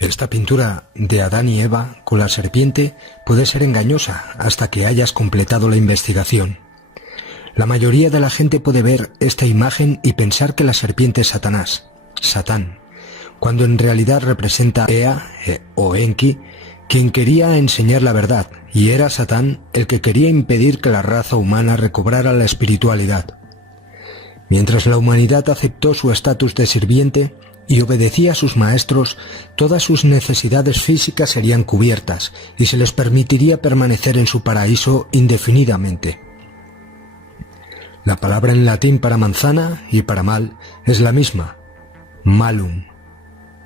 Esta pintura de Adán y Eva con la serpiente puede ser engañosa hasta que hayas completado la investigación. La mayoría de la gente puede ver esta imagen y pensar que la serpiente es Satanás, Satán, cuando en realidad representa a Ea o Enki, quien quería enseñar la verdad, y era Satán el que quería impedir que la raza humana recobrara la espiritualidad. Mientras la humanidad aceptó su estatus de sirviente y obedecía a sus maestros, todas sus necesidades físicas serían cubiertas y se les permitiría permanecer en su paraíso indefinidamente. La palabra en latín para manzana y para mal es la misma, malum.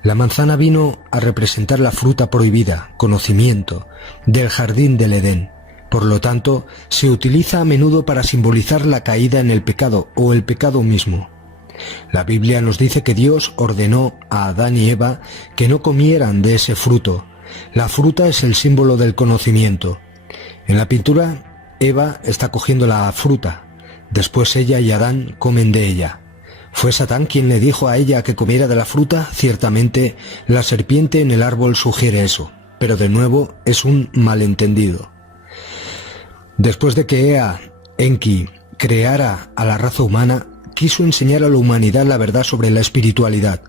La manzana vino a representar la fruta prohibida, conocimiento, del jardín del Edén. Por lo tanto, se utiliza a menudo para simbolizar la caída en el pecado o el pecado mismo. La Biblia nos dice que Dios ordenó a Adán y Eva que no comieran de ese fruto. La fruta es el símbolo del conocimiento. En la pintura, Eva está cogiendo la fruta. Después ella y Adán comen de ella. ¿Fue Satán quien le dijo a ella que comiera de la fruta? Ciertamente, la serpiente en el árbol sugiere eso, pero de nuevo es un malentendido. Después de que Ea, Enki, creara a la raza humana, quiso enseñar a la humanidad la verdad sobre la espiritualidad,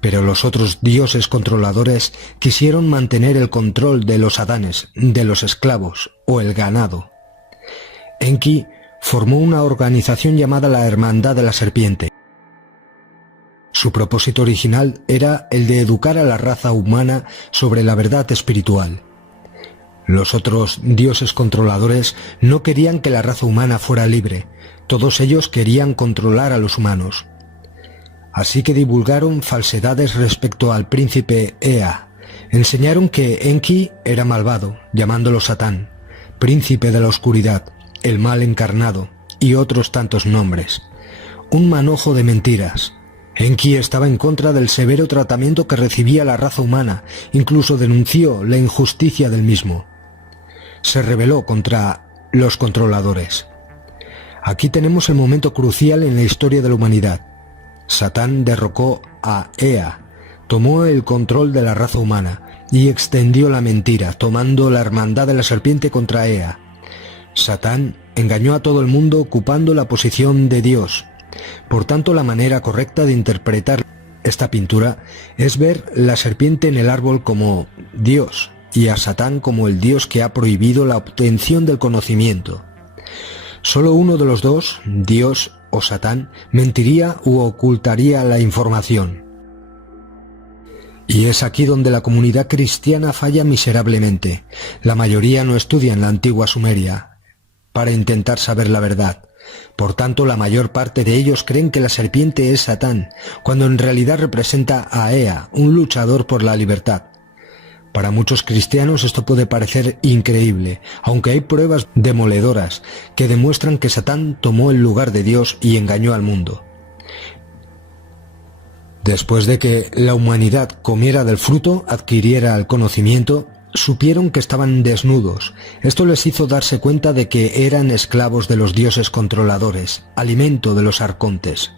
pero los otros dioses controladores quisieron mantener el control de los Adanes, de los esclavos o el ganado. Enki formó una organización llamada la Hermandad de la Serpiente. Su propósito original era el de educar a la raza humana sobre la verdad espiritual. Los otros dioses controladores no querían que la raza humana fuera libre, todos ellos querían controlar a los humanos. Así que divulgaron falsedades respecto al príncipe Ea. Enseñaron que Enki era malvado, llamándolo Satán, príncipe de la oscuridad, el mal encarnado, y otros tantos nombres. Un manojo de mentiras. Enki estaba en contra del severo tratamiento que recibía la raza humana, incluso denunció la injusticia del mismo. Se rebeló contra los controladores. Aquí tenemos el momento crucial en la historia de la humanidad. Satán derrocó a Ea, tomó el control de la raza humana y extendió la mentira, tomando la hermandad de la serpiente contra Ea. Satán engañó a todo el mundo ocupando la posición de Dios. Por tanto, la manera correcta de interpretar esta pintura es ver la serpiente en el árbol como Dios y a Satán como el Dios que ha prohibido la obtención del conocimiento. Solo uno de los dos, Dios o Satán, mentiría u ocultaría la información. Y es aquí donde la comunidad cristiana falla miserablemente. La mayoría no estudia en la antigua Sumeria para intentar saber la verdad. Por tanto, la mayor parte de ellos creen que la serpiente es Satán, cuando en realidad representa a Ea, un luchador por la libertad. Para muchos cristianos esto puede parecer increíble, aunque hay pruebas demoledoras que demuestran que Satán tomó el lugar de Dios y engañó al mundo. Después de que la humanidad comiera del fruto, adquiriera el conocimiento, supieron que estaban desnudos. Esto les hizo darse cuenta de que eran esclavos de los dioses controladores, alimento de los arcontes.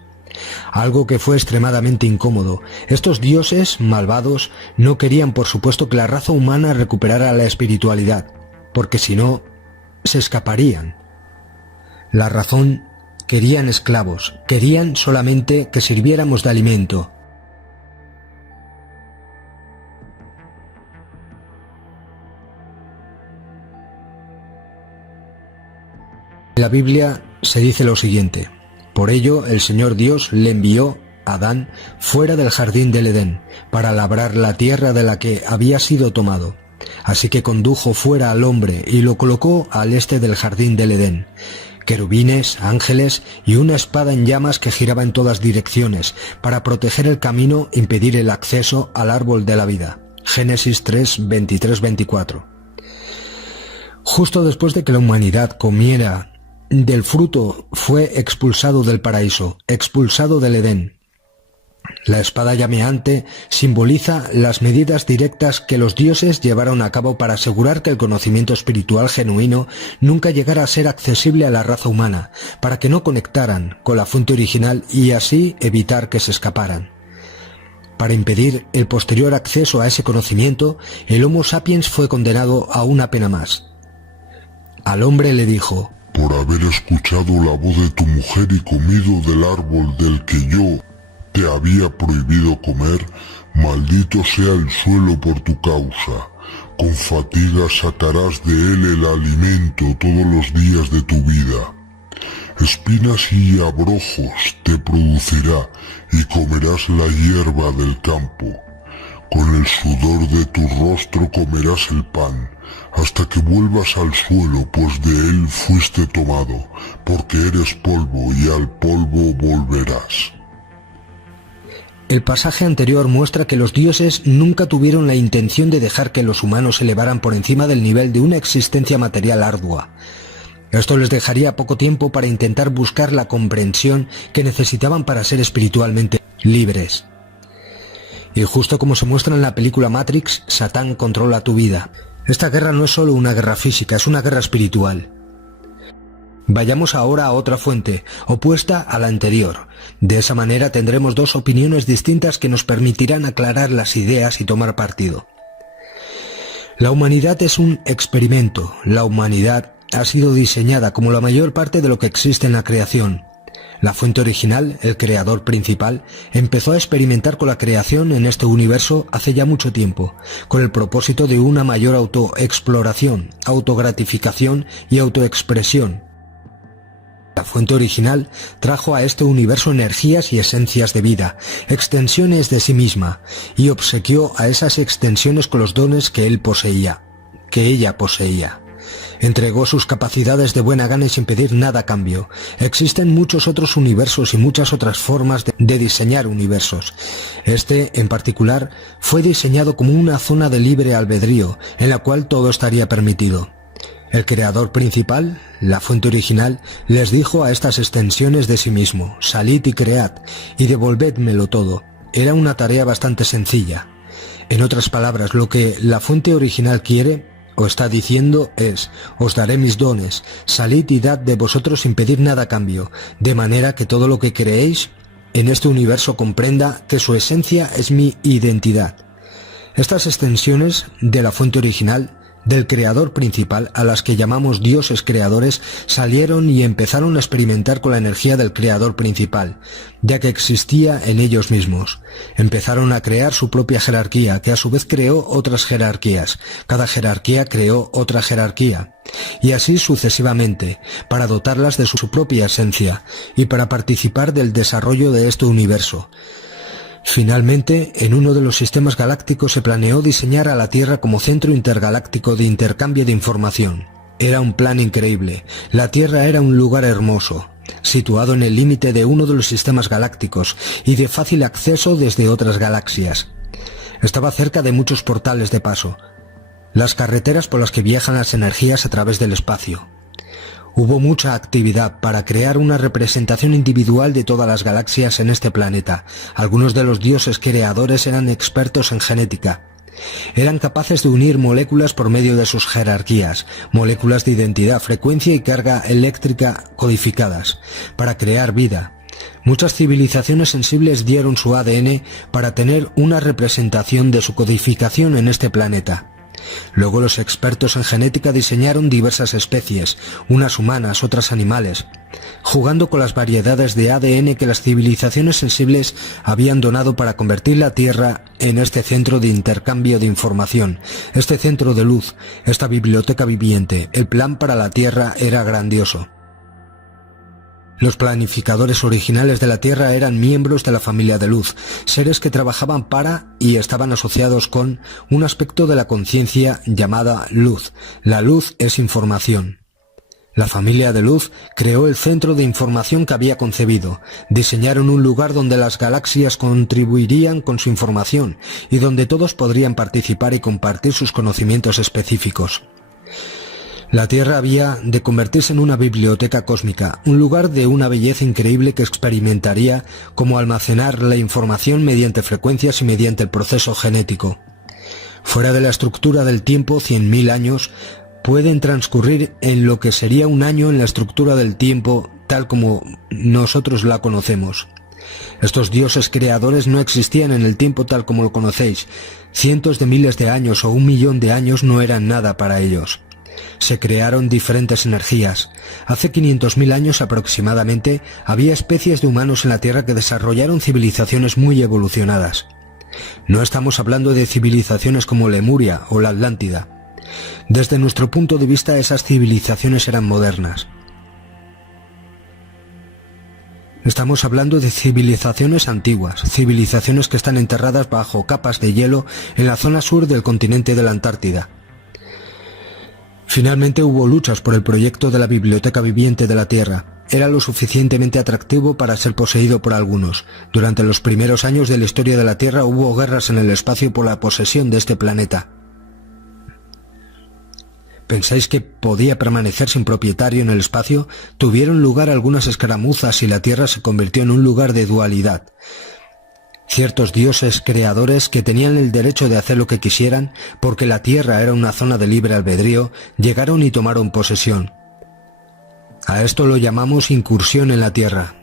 Algo que fue extremadamente incómodo. Estos dioses malvados no querían, por supuesto, que la raza humana recuperara la espiritualidad, porque si no, se escaparían. La razón, querían esclavos, querían solamente que sirviéramos de alimento. En la Biblia se dice lo siguiente: por ello el Señor Dios le envió a Adán fuera del jardín del Edén, para labrar la tierra de la que había sido tomado. Así que condujo fuera al hombre y lo colocó al este del jardín del Edén. Querubines, ángeles y una espada en llamas que giraba en todas direcciones, para proteger el camino e impedir el acceso al árbol de la vida. Génesis 3, 23-24. Justo después de que la humanidad comiera del fruto, fue expulsado del paraíso, expulsado del Edén. La espada llameante simboliza las medidas directas que los dioses llevaron a cabo para asegurar que el conocimiento espiritual genuino nunca llegara a ser accesible a la raza humana, para que no conectaran con la fuente original y así evitar que se escaparan. Para impedir el posterior acceso a ese conocimiento, el Homo sapiens fue condenado a una pena más. Al hombre le dijo: por haber escuchado la voz de tu mujer y comido del árbol del que yo te había prohibido comer, maldito sea el suelo por tu causa. Con fatiga sacarás de él el alimento todos los días de tu vida. Espinas y abrojos te producirá y comerás la hierba del campo. Con el sudor de tu rostro comerás el pan, hasta que vuelvas al suelo, pues de él fuiste tomado, porque eres polvo y al polvo volverás. El pasaje anterior muestra que los dioses nunca tuvieron la intención de dejar que los humanos se elevaran por encima del nivel de una existencia material ardua. Esto les dejaría poco tiempo para intentar buscar la comprensión que necesitaban para ser espiritualmente libres. Y justo como se muestra en la película Matrix, Satán controla tu vida. Esta guerra no es solo una guerra física, es una guerra espiritual. Vayamos ahora a otra fuente, opuesta a la anterior. De esa manera tendremos dos opiniones distintas que nos permitirán aclarar las ideas y tomar partido. La humanidad es un experimento. La humanidad ha sido diseñada como la mayor parte de lo que existe en la creación. La fuente original, el creador principal, empezó a experimentar con la creación en este universo hace ya mucho tiempo, con el propósito de una mayor autoexploración, autogratificación y autoexpresión. La fuente original trajo a este universo energías y esencias de vida, extensiones de sí misma, y obsequió a esas extensiones con los dones que ella poseía. Entregó sus capacidades de buena gana y sin pedir nada a cambio. Existen muchos otros universos y muchas otras formas de diseñar universos. Este, en particular, fue diseñado como una zona de libre albedrío, en la cual todo estaría permitido. El creador principal, la fuente original, les dijo a estas extensiones de sí mismo: salid y cread, y devolvédmelo todo. Era una tarea bastante sencilla. En otras palabras, lo que la fuente original quiere o está diciendo es: os daré mis dones, salid y dad de vosotros sin pedir nada a cambio, de manera que todo lo que creéis en este universo comprenda que su esencia es mi identidad. Estas extensiones de la fuente original, del creador principal, a las que llamamos dioses creadores, salieron y empezaron a experimentar con la energía del creador principal, ya que existía en ellos mismos. Empezaron a crear su propia jerarquía, que a su vez creó otras jerarquías. Cada jerarquía creó otra jerarquía, y así sucesivamente, para dotarlas de su propia esencia y para participar del desarrollo de este universo. Finalmente, en uno de los sistemas galácticos se planeó diseñar a la Tierra como centro intergaláctico de intercambio de información. Era un plan increíble. La Tierra era un lugar hermoso, situado en el límite de uno de los sistemas galácticos y de fácil acceso desde otras galaxias. Estaba cerca de muchos portales de paso, las carreteras por las que viajan las energías a través del espacio. Hubo mucha actividad para crear una representación individual de todas las galaxias en este planeta. Algunos de los dioses creadores eran expertos en genética. Eran capaces de unir moléculas por medio de sus jerarquías, moléculas de identidad, frecuencia y carga eléctrica codificadas, para crear vida. Muchas civilizaciones sensibles dieron su ADN para tener una representación de su codificación en este planeta. Luego los expertos en genética diseñaron diversas especies, unas humanas, otras animales, jugando con las variedades de ADN que las civilizaciones sensibles habían donado para convertir la Tierra en este centro de intercambio de información, este centro de luz, esta biblioteca viviente. El plan para la Tierra era grandioso. Los planificadores originales de la Tierra eran miembros de la familia de luz, seres que trabajaban para y estaban asociados con un aspecto de la conciencia llamada luz. La luz es información. La familia de luz creó el centro de información que había concebido. Diseñaron un lugar donde las galaxias contribuirían con su información y donde todos podrían participar y compartir sus conocimientos específicos. La Tierra había de convertirse en una biblioteca cósmica, un lugar de una belleza increíble que experimentaría cómo almacenar la información mediante frecuencias y mediante el proceso genético. Fuera de la estructura del tiempo, 100.000 años pueden transcurrir en lo que sería un año en la estructura del tiempo tal como nosotros la conocemos. Estos dioses creadores no existían en el tiempo tal como lo conocéis. Cientos de miles de años o 1 millón de años no eran nada para ellos. Se crearon diferentes energías. Hace 500.000 años aproximadamente había especies de humanos en la Tierra que desarrollaron civilizaciones muy evolucionadas. No estamos hablando de civilizaciones como Lemuria o la Atlántida. Desde nuestro punto de vista, esas civilizaciones eran modernas. Estamos hablando de civilizaciones antiguas, civilizaciones que están enterradas bajo capas de hielo en la zona sur del continente de la Antártida. Finalmente hubo luchas por el proyecto de la Biblioteca Viviente de la Tierra. Era lo suficientemente atractivo para ser poseído por algunos. Durante los primeros años de la historia de la Tierra hubo guerras en el espacio por la posesión de este planeta. ¿Pensáis que podía permanecer sin propietario en el espacio? Tuvieron lugar algunas escaramuzas y la Tierra se convirtió en un lugar de dualidad. Ciertos dioses creadores que tenían el derecho de hacer lo que quisieran, porque la Tierra era una zona de libre albedrío, llegaron y tomaron posesión. A esto lo llamamos incursión en la Tierra.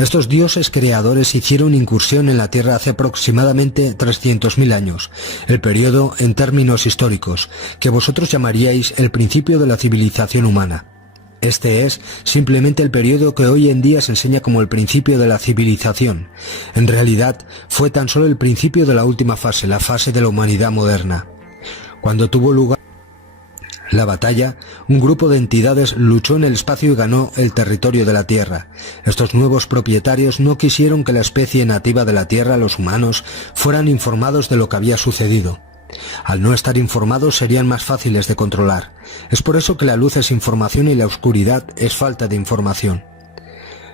Estos dioses creadores hicieron incursión en la Tierra hace aproximadamente 300.000 años, el periodo en términos históricos, que vosotros llamaríais el principio de la civilización humana. Este es simplemente el periodo que hoy en día se enseña como el principio de la civilización. En realidad, fue tan solo el principio de la última fase, la fase de la humanidad moderna. Cuando tuvo lugar la batalla, un grupo de entidades luchó en el espacio y ganó el territorio de la Tierra. Estos nuevos propietarios no quisieron que la especie nativa de la Tierra, los humanos, fueran informados de lo que había sucedido. Al no estar informados serían más fáciles de controlar. Es por eso que la luz es información y la oscuridad es falta de información.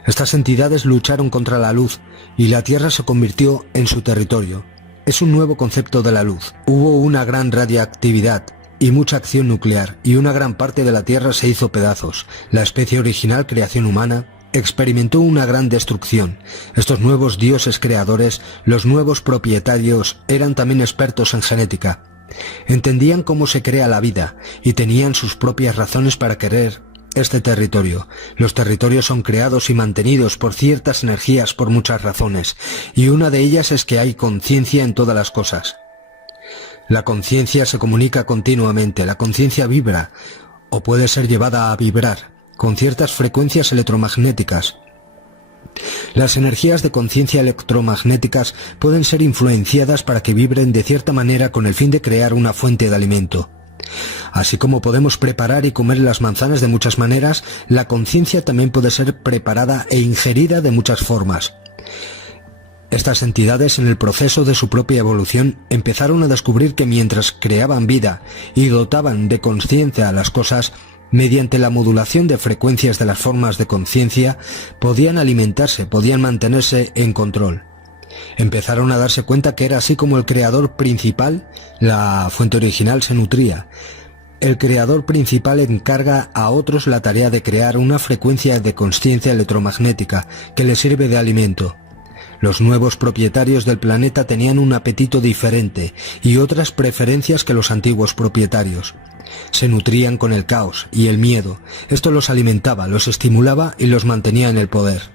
Estas entidades lucharon contra la luz y la Tierra se convirtió en su territorio. Es un nuevo concepto de la luz. Hubo una gran radiactividad y mucha acción nuclear, y una gran parte de la Tierra se hizo pedazos. La especie original, creación humana, experimentó una gran destrucción. Estos nuevos dioses creadores, los nuevos propietarios, eran también expertos en genética. Entendían cómo se crea la vida, y tenían sus propias razones para querer este territorio. Los territorios son creados y mantenidos por ciertas energías por muchas razones, y una de ellas es que hay conciencia en todas las cosas. La conciencia se comunica continuamente, la conciencia vibra, o puede ser llevada a vibrar, con ciertas frecuencias electromagnéticas. Las energías de conciencia electromagnéticas pueden ser influenciadas para que vibren de cierta manera con el fin de crear una fuente de alimento. Así como podemos preparar y comer las manzanas de muchas maneras, la conciencia también puede ser preparada e ingerida de muchas formas. Estas entidades, en el proceso de su propia evolución, empezaron a descubrir que mientras creaban vida y dotaban de conciencia a las cosas, mediante la modulación de frecuencias de las formas de conciencia, podían alimentarse, podían mantenerse en control. Empezaron a darse cuenta que era así como el creador principal, la fuente original, se nutría. El creador principal encarga a otros la tarea de crear una frecuencia de conciencia electromagnética que les sirve de alimento. Los nuevos propietarios del planeta tenían un apetito diferente y otras preferencias que los antiguos propietarios. Se nutrían con el caos y el miedo. Esto los alimentaba, los estimulaba y los mantenía en el poder.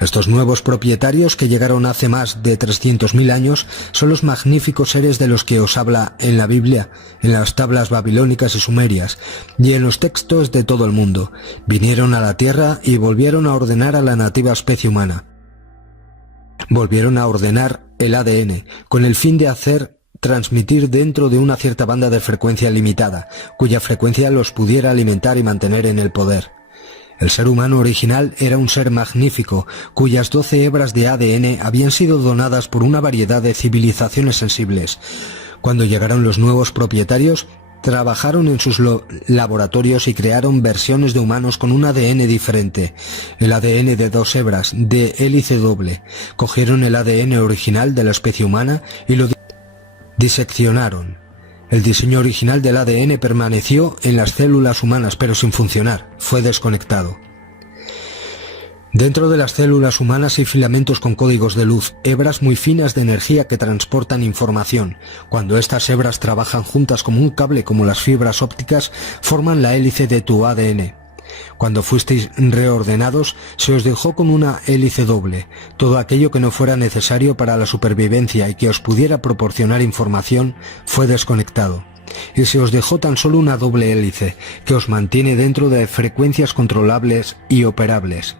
Estos nuevos propietarios, que llegaron hace más de 300.000 años, son los magníficos seres de los que os habla en la Biblia, en las tablas babilónicas y sumerias, y en los textos de todo el mundo. Vinieron a la Tierra y volvieron a ordenar a la nativa especie humana. Volvieron a ordenar el ADN, con el fin de hacer transmitir dentro de una cierta banda de frecuencia limitada, cuya frecuencia los pudiera alimentar y mantener en el poder. El ser humano original era un ser magnífico, cuyas 12 hebras de ADN habían sido donadas por una variedad de civilizaciones sensibles. Cuando llegaron los nuevos propietarios, trabajaron en sus laboratorios y crearon versiones de humanos con un ADN diferente, el ADN de 2 hebras, de hélice doble. Cogieron el ADN original de la especie humana y lo diseccionaron. El diseño original del ADN permaneció en las células humanas, pero sin funcionar, fue desconectado. Dentro de las células humanas hay filamentos con códigos de luz, hebras muy finas de energía que transportan información. Cuando estas hebras trabajan juntas como un cable, como las fibras ópticas, forman la hélice de tu ADN. Cuando fuisteis reordenados, se os dejó con una hélice doble. Todo aquello que no fuera necesario para la supervivencia y que os pudiera proporcionar información fue desconectado. Y se os dejó tan solo una doble hélice, que os mantiene dentro de frecuencias controlables y operables.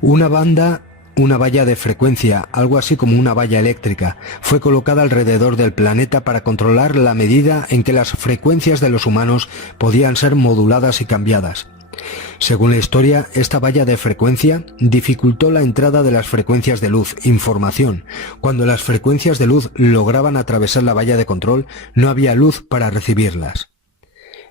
Una valla de frecuencia, algo así como una valla eléctrica, fue colocada alrededor del planeta para controlar la medida en que las frecuencias de los humanos podían ser moduladas y cambiadas. Según la historia, esta valla de frecuencia dificultó la entrada de las frecuencias de luz, información. Cuando las frecuencias de luz lograban atravesar la valla de control, no había luz para recibirlas.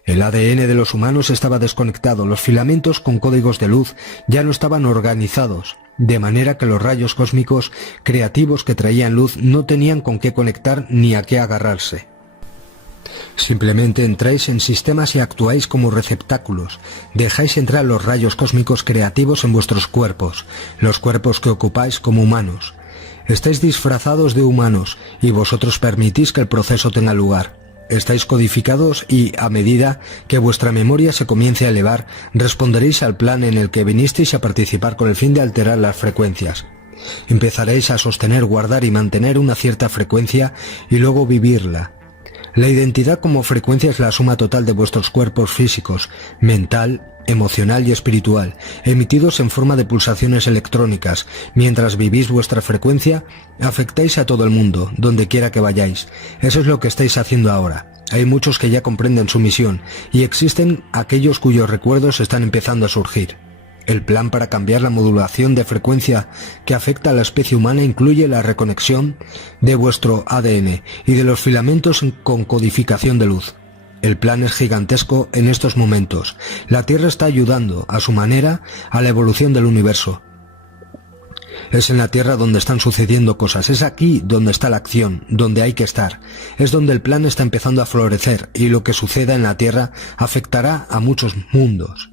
El ADN de los humanos estaba desconectado, los filamentos con códigos de luz ya no estaban organizados, de manera que los rayos cósmicos creativos que traían luz no tenían con qué conectar ni a qué agarrarse. Simplemente entráis en sistemas y actuáis como receptáculos. Dejáis entrar los rayos cósmicos creativos en vuestros cuerpos, los cuerpos que ocupáis como humanos. Estáis disfrazados de humanos y vosotros permitís que el proceso tenga lugar. Estáis codificados y, a medida que vuestra memoria se comience a elevar, responderéis al plan en el que vinisteis a participar con el fin de alterar las frecuencias. Empezaréis a sostener, guardar y mantener una cierta frecuencia y luego vivirla. La identidad como frecuencia es la suma total de vuestros cuerpos físicos, mental, emocional y espiritual, emitidos en forma de pulsaciones electrónicas. Mientras vivís vuestra frecuencia, afectáis a todo el mundo, donde quiera que vayáis. Eso es lo que estáis haciendo ahora. Hay muchos que ya comprenden su misión, y existen aquellos cuyos recuerdos están empezando a surgir. El plan para cambiar la modulación de frecuencia que afecta a la especie humana incluye la reconexión de vuestro ADN y de los filamentos con codificación de luz. El plan es gigantesco en estos momentos. La Tierra está ayudando, a su manera, a la evolución del universo. Es en la Tierra donde están sucediendo cosas, es aquí donde está la acción, donde hay que estar. Es donde el plan está empezando a florecer y lo que suceda en la Tierra afectará a muchos mundos.